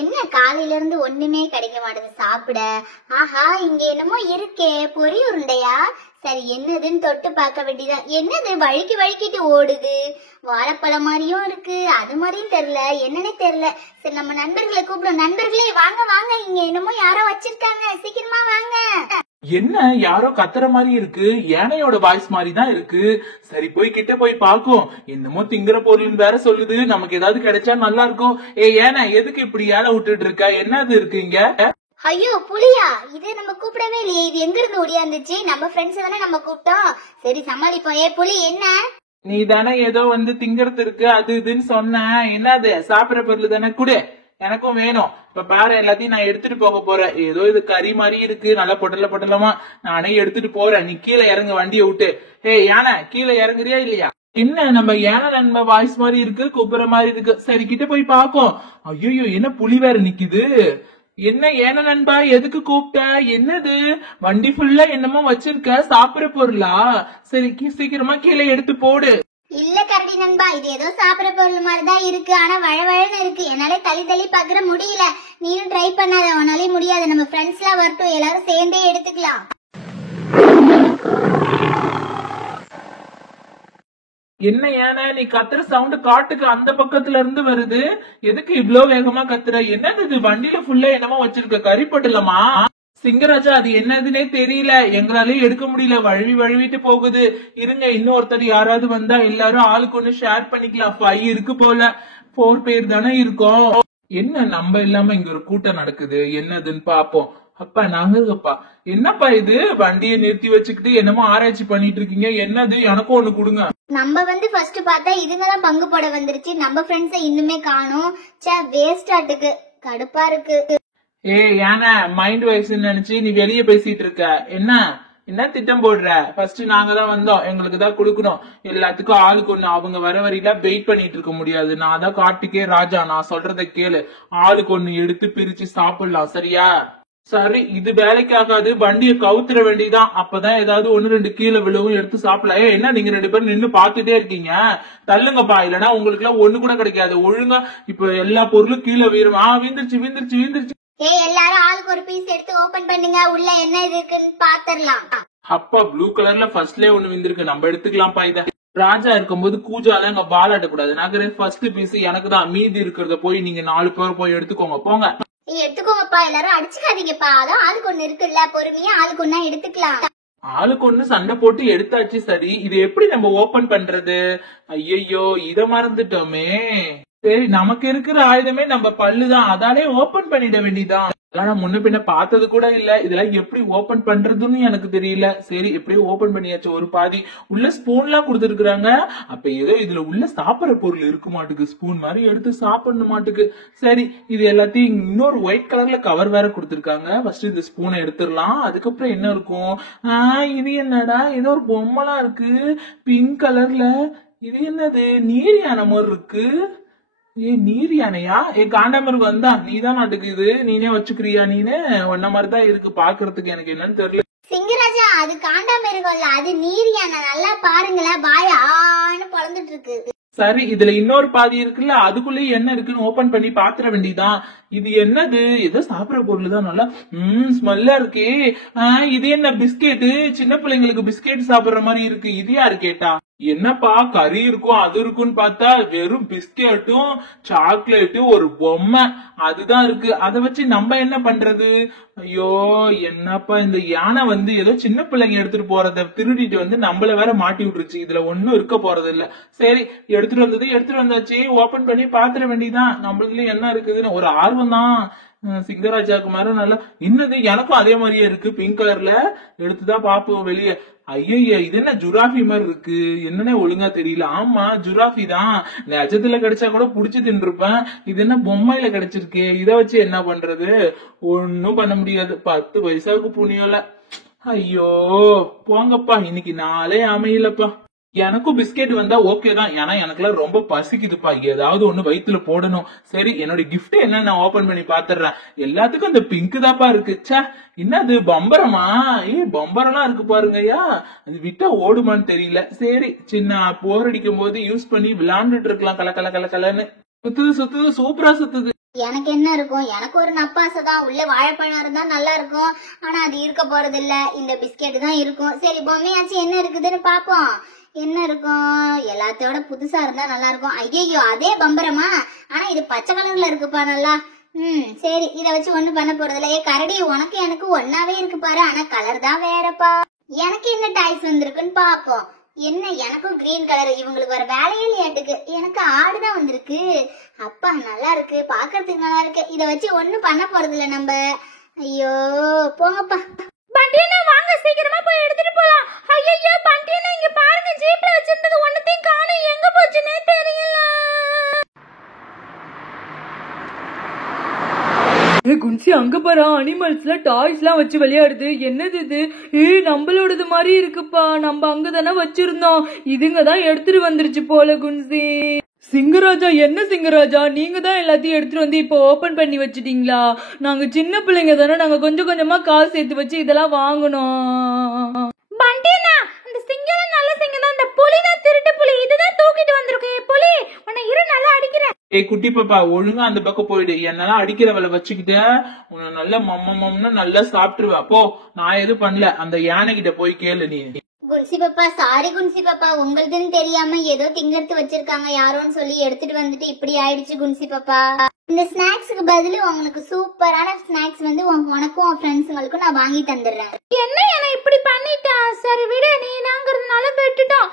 என்ன காலையில இருந்து ஒண்ணுமே கிடைக்க மாட்டேங்குது சாப்பிட. ஆஹா, இங்க என்னமோ இருக்கே, பொரி உருண்டையா? சரி, என்னதுன்னு தொட்டு பார்க்க வேண்டியதான். என்னது வழுக்கி வழுக்கிட்டு ஓடுது? வாழைப்பழம் மாதிரியும் இருக்கு, அது மாதிரியும் தெரியல, என்னன்னே தெரியல. சரி, நம்ம நண்பர்களை கூப்பிடும். நண்பர்களே வாங்க வாங்க, இங்க என்னமோ யாரோ வச்சிருக்காங்க, சீக்கிரமா வாங்க. என்ன யாரோ கத்துற மாதிரி இருக்கு, யானையோட வாய்ஸ் மாதிரி தான் இருக்கு. சரி, போய் கிட்ட போய் பாக்கும். என்னமோ திங்கிற பொருள்னு வேற சொல்லுது, நமக்கு ஏதாவது கிடைச்சா நல்லா இருக்கும். யானை எதுக்கு இப்படி ஏழை விட்டுட்டு இருக்க? என்னது இருக்கு இங்க? ஐயோ, புலியா? இது நம்ம கூப்பிடவே இல்லையே, இது எங்க இருந்து ஓடியாந்துச்சு? நம்ம ஃப்ரெண்ட்ஸ் தானே நம்ம கூப்பிட்டோம். சரி, சமாளிப்போம். புலி என்ன? நீ தானே ஏதோ வந்து திங்கிறது இருக்கு அது இதுன்னு சொன்ன. என்னது சாப்பிடற பொருள் தானே, குடு, எனக்கும் வேணும். இப்ப பாரு, எல்லாத்தையும் நான் எடுத்துட்டு போக போறேன். ஏதோ இது கறி மாதிரி இருக்கு, நல்லா பொட்டலமா. நானே எடுத்துட்டு போறேன், நீ கீழே இறங்க, வண்டியை விட்டு. யானை கீழே இறங்குறியா இல்லையா? என்ன நம்ம யானை நண்ப வாய்ஸ் மாதிரி இருக்கு, கூப்பிடுற மாதிரி இருக்கு. சரி, கிட்ட போய் பாப்போம். ஐயோ, என்ன புலி வேற நிக்குது? என்ன ஏன நண்பா, எதுக்கு கூப்பிட்ட? என்னது வண்டி ஃபுல்லா என்னமோ வச்சிருக்க, சாப்பிடுற பொருளா? சரி, சீக்கிரமா கீழே எடுத்து போடு. இல்ல கரடி நண்பா, இது ஏதோ சாப்பிடுற பொருள் மாதிரிதான் இருக்கு, ஆனா வழவழன்னு இருக்கு. என்னால தள்ளி பாக்குற முடியல. நீனும் ட்ரை பண்ணாத, உன்னாலே முடியாது. நம்ம ஃப்ரெண்ட்ஸ் எல்லாம் வரட்டும், எல்லாரும் சேர்ந்தே எடுத்துக்கலாம். என்ன ஏன நீ கத்துற சவுண்ட் காட்டுக்கு அந்த பக்கத்துல இருந்து வருது, எதுக்கு இவ்ளோ வேகமா கத்துற? என்னது இது வண்டியில ஃபுல்லா என்னமோ வச்சிருக்க, கறி பட்டலமா? சிங்கராஜா, அது என்னதுன்னே தெரியல, எங்களாலயும் எடுக்க முடியல, வழுவிட்டு போகுது. இருங்க, இன்னொருத்தர் யாராவது வந்தா எல்லாரும் ஆளுக்கு ஒண்ணு ஷேர் பண்ணிக்கலாம். 5 இருக்கு போல, 4 பேர் தானே இருக்கோம். என்ன நம்ம இல்லாம இங்க ஒரு கூட்டம் நடக்குது, என்னதுன்னு பாப்போம். அப்பா நாங்கப்பா, என்னப்பா இது வண்டியை நிறுத்தி வச்சுக்கிட்டு என்னமோ ஆராய்ச்சி பண்ணிட்டு இருக்கீங்க? என்னது, எனக்கும் ஒண்ணு கொடுங்க. நம்ம வந்து ஃபர்ஸ்ட் பார்த்தா இதுங்கதான் பங்கு போட வந்துருச்சு, நம்ம ஃப்ரெண்ட்ஸை இன்னுமே காணோம். வேஸ்டாட்டுக்கு கடுப்பா இருக்கு. யானை மைண்ட் வைஸ் நினைச்சு நீ வெளியே பேசிட்டு இருக்க. என்ன திட்டம் போடுற? ஃபர்ஸ்ட் நாங்க தான் வந்தோம், எங்களுக்கு தான் கொடுக்கணும். எல்லாத்துக்கும் ஆளுக்கு ஒண்ணு. அவங்க வர வரையில வெயிட் பண்ணிட்டு இருக்க முடியாது. நான் தான் காட்டுக்கே ராஜா, நான் சொல்றத கேளு. ஆளுக்கு ஒண்ணு எடுத்து பிரிச்சு சாப்பிடலாம், சரியா? சரி, இது வேலைக்கு ஆகாது, வண்டியை கவுத்துற வேண்டியதான். அப்பதான் ஏதாவது 1-2 கீழே விழுவும், எடுத்து சாப்பிடலாம். என்ன நீங்க 2 பேரும் நின்னு பாத்துட்டே இருக்கீங்க? தள்ளுங்கப்பா, இல்லன்னா உங்களுக்கு எல்லாம் ஒண்ணு கூட கிடைக்காது. ஒழுங்கா இப்ப எல்லா பொருளும் கீழே வீரும். வீந்துருச்சு. எல்லாரும் ஆளுக்கு ஒரு பீஸ் எடுத்து ஓபன் பண்ணுங்க, உள்ள என்ன இருக்குன்னு பாத்துடலாம். அப்பா, ப்ளூ கலர்ல ஃபர்ஸ்ட்லயே ஒண்ணு விந்திருக்கு, நம்ம எடுத்துக்கலாம்ப்பா. இத ராஜா இருக்கும்போது கூஜால அங்க பாலாட்ட கூடாது. நான் ஃபர்ஸ்ட் பீஸ் எனக்கு தான், மீதி இருக்கிறத போய் நீங்க 4 பேர் போய் எடுத்துக்கோங்க, போங்க. எடுத்துக்கோங்கப்பா, எல்லாரும் அடிச்சுக்காதீங்கப்பா. அதான் ஆளுக்கு ஒண்ணு இருக்குல்ல, பொறுமையா ஆளுக்கு ஒண்ணா எடுத்துக்கலாம். ஆளுக்கு ஒண்ணு சண்டை போட்டு எடுத்தாச்சு. சரி, இது எப்படி நம்ம ஓபன் பண்றது? ஐயோ, இத மறந்துட்டோமே. சரி, நமக்கு இருக்கிற ஆயுதமே நம்ம பல்லுதான், அதாலே ஓபன் பண்ணிட வேண்டியதான். நான் முன்ன பின்ன பார்த்தது கூட இல்ல, இதெல்லாம் எப்படி ஓபன் பண்றதுன்னு எனக்கு தெரியல. சரி, எப்படியோ ஓபன் பண்ணியாச்சு. ஒரு பாதி உள்ள ஸ்பூன் எல்லாம் கொடுத்துருக்காங்க. அப்ப ஏதோ இதுல உள்ள சாப்பிடற பொருள் இருக்கு மாட்டுக்கு, ஸ்பூன் மாதிரி எடுத்து சாப்பிடணும் மாட்டுக்கு. சரி, இது எல்லாத்தையும் இன்னொரு ஒயிட் கலர்ல கவர் வேற கொடுத்துருக்காங்க. ஃபர்ஸ்ட் இந்த ஸ்பூனை எடுத்துடலாம். அதுக்கப்புறம் என்ன இருக்கும்? இது என்னடா, ஏதோ ஒரு பொம்மைலாம் இருக்கு பிங்க் கலர்ல. இது என்னது, நீர் யானை மாதிரி இருக்கு. நீர் யானையா? காண்டாமிருகம் வந்தா நீதான் நாட்டுக்கு, இது நீனே வச்சுக்கிறியா? நீனு ஒன்ன மாதிரிதான் இருக்கு பாக்குறதுக்கு, எனக்கு என்னன்னு தெரியல. சிங்கராஜா, அது காண்டாமிருகம் இல்ல, அது நீர் யானை. நல்லா பாருங்களேன், பாய் ஆன்னு பொழந்துட்டு இருக்கு. சரி, இதுல இன்னொரு பாதி இருக்குல்ல, அதுக்குள்ளே என்ன இருக்குன்னு ஓபன் பண்ணி பாத்துற வேண்டியதான். இது என்னது? ஏதோ சாப்பிடற பொருள் தான், நல்லா ஸ்மெல்லா இருக்கே. இது என்ன பிஸ்கெட்? சின்ன பிள்ளைங்களுக்கு பிஸ்கெட் சாப்பிடுற மாதிரி இருக்கு. இது யாரு கேட்டா? என்னப்பா, கறி இருக்கும் அது இருக்குன்னு பார்த்தா வெறும் பிஸ்கெட்டும் சாக்லேட்டும் ஒரு பொம்மை அதுதான் இருக்கு. அதை வச்சு நம்ம என்ன பண்றது? ஐயோ, என்னப்பா, இந்த யானை வந்து ஏதோ சின்ன பிள்ளைங்க எடுத்துட்டு போறத திருடிட்டு வந்து நம்மள வேற மாட்டி விட்டுருச்சு. இதுல ஒன்னும் இருக்க போறது இல்ல. சரி, எடுத்துட்டு வந்தாச்சு, ஓபன் பண்ணி பாத்துற வேண்டியதான். நம்மளதுல என்ன இருக்குதுன்னு ஒரு ஆர்வம் தான். சிங்கராஜாக்கு மாதிரி நல்லா இன்னது, எனக்கும் அதே மாதிரியே இருக்கு, பிங்க் கலர்ல. எடுத்துதான் பாப்போம் வெளியே. ஐயய்ய, இது என்ன ஜுராஃபி மாதிரி இருக்கு, என்னன்னே ஒழுங்கா தெரியல. ஆமா, ஜுராஃபி தான். நிஜத்துல கிடைச்சா கூட புடிச்சு தின்றுப்பேன். இது என்ன பொம்மையில கிடைச்சிருக்கு, இத வச்சு என்ன பண்றது? ஒன்னும் பண்ண முடியாது. 10 பைசாவுக்கு புண்ணியல. ஐயோ போங்கப்பா, இன்னைக்கு நாளே அமையலப்பா. எனக்கும் பிஸ்கெட் வந்தா ஓகே தான், ஏன்னா எனக்குலாம் ரொம்ப பசிக்குதுப்பா, ஏதாவது ஒண்ணு வயிற்றுல போடணும். சரி, என்னோட கிஃப்ட் என்ன நான் ஓபன் பண்ணி பாத்துறேன். எல்லாத்துக்கும் இந்த பிங்க் தாப்பா இருக்கு. சே, என்னது பம்பரமா? பம்பரெல்லாம் இருக்கு பாருங்க ஐயா, அது விட்டா ஓடுமான்னு தெரியல. சரி, சின்ன போர் அடிக்கும் போது யூஸ் பண்ணி விளையாண்டுட்டு இருக்கலாம். கல கல கல கலன்னு சுத்துது, சூப்பரா சுத்துது. எனக்கு என்ன இருக்கும், எனக்கு ஒரு நப்பாசை தான். உள்ள வாழைப்பழம் இருந்தா நல்லா இருக்கும், ஆனா அது இருக்க போறது இல்ல. இந்த பிஸ்கெட் தான் இருக்கும். சரி பொம்மையாச்சு என்ன இருக்குதுன்னு பாப்போம். என்ன இருக்கும், எல்லாத்தையோட புதுசா இருந்தா நல்லா இருக்கும். ஐயோ அதே பம்பரமா, ஆனா இது பச்சை கலர்ல இருக்குப்பா நல்லா. சரி இத வச்சு ஒண்ணு பண்ண போறது இல்ல. கரடி உனக்கு எனக்கு ஒன்னாவே இருக்கு பாரு, ஆனா கலர் தான் வேறப்பா. எனக்கு என்ன டாய்ஸ் வந்திருக்குன்னு பாப்போம். என்ன எனக்கும் கிரீன் கலர், இவங்களுக்கு வர வேலையே இல்லையாட்டுக்கு. எனக்கு ஆடுதான் வந்திருக்கு. அப்பா நல்லா இருக்கு, பாக்குறதுக்கு நல்லா இருக்கு. இத வச்சு ஒண்ணு பண்ண போறது இல்ல நம்ம. ஐயோ போங்கப்பா. பண்டியனா வாங்க சீக்கிரமா போய் எடுத்துட்டு போலாம். ஐயோ பண்டியனா இங்க பாருங்க, ஜீப்ல வச்சிருந்தது ஒண்ணுத்தையும் காணோம், எங்க போச்சுன்னே தெரியல. குன்சி அங்க பாரு, அனிமல்ஸ்ல டாய்ஸ்லாம் வச்சு விளையாடுது. என்னது இது? நம்மளோடது மாதிரி இருக்குப்பா. நம்ம அங்கதானே வச்சிருந்தோம், இதுங்க தான் எடுத்துட்டு வந்துருச்சு போல. குன்சி சிங்கராஜா, என்ன சிங்கராஜா நீங்க தான் எல்லாத்தையும் எடுத்துட்டு வந்து இப்ப ஓபன் பண்ணி வச்சிட்டீங்களா? நாங்க சின்ன பிள்ளைங்க தானே, நாங்க கொஞ்சம் கொஞ்சமா காசு சேர்த்து வச்சு இதெல்லாம் வாங்கணும். பண்டியனா இந்த சிங்கம் நல்ல சிங்கம் தான், இந்த புலி தான் திருட்டு புலி, இதுதான் தூக்கிட்டு வந்திருக்கேன். புலி உன்னை இரு நல்லா அடிக்கிறேன். குட்டி பாப்பா ஒழுங்கா அந்த பக்கம் போயிடு. என்னெல்லாம் அடிக்கிறவளை வச்சுக்கிட்டு உன்னை நல்ல மம்மம்னு நல்லா சாப்பிட்டுருவா போ. நான் எதுவும் பண்ணல, அந்த யானை கிட்ட போய் கேளு நீ. குன்சி பாப்பா சாரி குன்சி பாப்பா, உங்களுதுன்னு தெரியாம ஏதோ திங்கறது வச்சிருக்காங்க யாரோன்னு சொல்லி எடுத்துட்டு வந்துட்டு இப்படி ஆயிடுச்சு குன்சி பாப்பா. இந்த ஸ்நாக்ஸுக்கு பதிலு உங்களுக்கு சூப்பரான ஸ்நாக்ஸ் வந்து உனக்கும் உன் ஃப்ரெண்ட்ஸுங்களுக்கும் நான் வாங்கி தந்துடுறேன். என்ன இப்படி பண்ணிட்டா? சரி விடு, நீ நாங்கிறதுனால விட்டுட்டோம்.